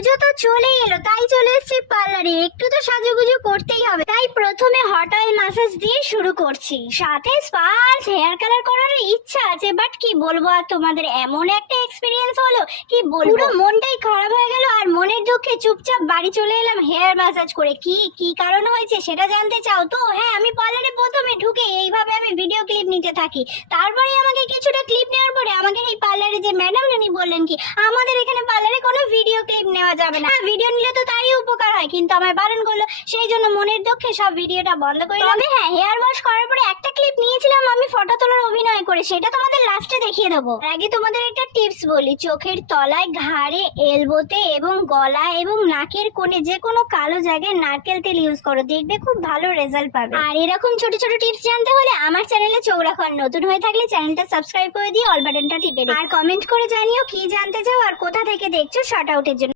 পুজো তো চলেই এলো, তাই চলে এসেছি পার্লারে। একটু তো সাজুগুজু করতেই হবে, তাই প্রথমে হট অয়েল ম্যাসাজ দিয়ে শুরু করছি। সাথে স্পা আর হেয়ার কালার করার ইচ্ছা আছে, বাট কি বলবো আর তোমাদের, এমন একটা এক্সপিরিয়েন্স হলো কি বলবো, পুরো মনটাই খারাপ হয়ে গেল। আর মনের দুঃখে চুপচাপ বাড়ি চলে এলাম হেয়ার ম্যাসাজ করে। কি কারণ হয়েছে সেটা জানতে চাও তো? হ্যাঁ, আমি পার্লারে প্রথমে ঢুকে এইভাবে আমি ভিডিও ক্লিপ নিতে থাকি। তারপরে আমাকে কিছুটা ক্লিপ নেওয়ার পরে আমাকে এই পার্লারে যে ম্যাডাম উনি বললেন কি আমাদের এখানে পার্লারে কোনো ভিডিও ক্লিপ নেওয়া যাবে না। ভিডিও নিলে তো তারই উপকার হয়, কিন্তু আমায় বারণ করলো। সেই জন্য মনের দুঃখে সব ভিডিওটা বন্ধ করে দিলাম। হ্যাঁ, হেয়ার ওয়াশ করার পরে একটা ক্লিপ নিয়েছিলাম আমি ফটো তোলার অভিনয় করে, সেটা তোমাদের লাস্টে দেখিয়ে দেবো। আগে তোমাদের একটা টিপস বলি, চোখের তলায়, ঘাড়ে, এলবোতে এবং গলা এবং নাকের কোণে যে কোনো কালো জায়গায় নারকেল তেল ইউজ করো, দেখবে খুব ভালো রেজাল্ট পাবে। আর এরকম ছোট ছোট টিপস জানতে হলে আমার চ্যানেলে চোখ রাখো। আর নতুন হয়ে থাকলে চ্যানেলটা সাবস্ক্রাইব করে দিয়ে অল বাটনটা টিপে দিও। আর কমেন্ট করে জানিও কি জানতে চাও আর কোথা থেকে দেখছো শর্ট আউটের জন্য।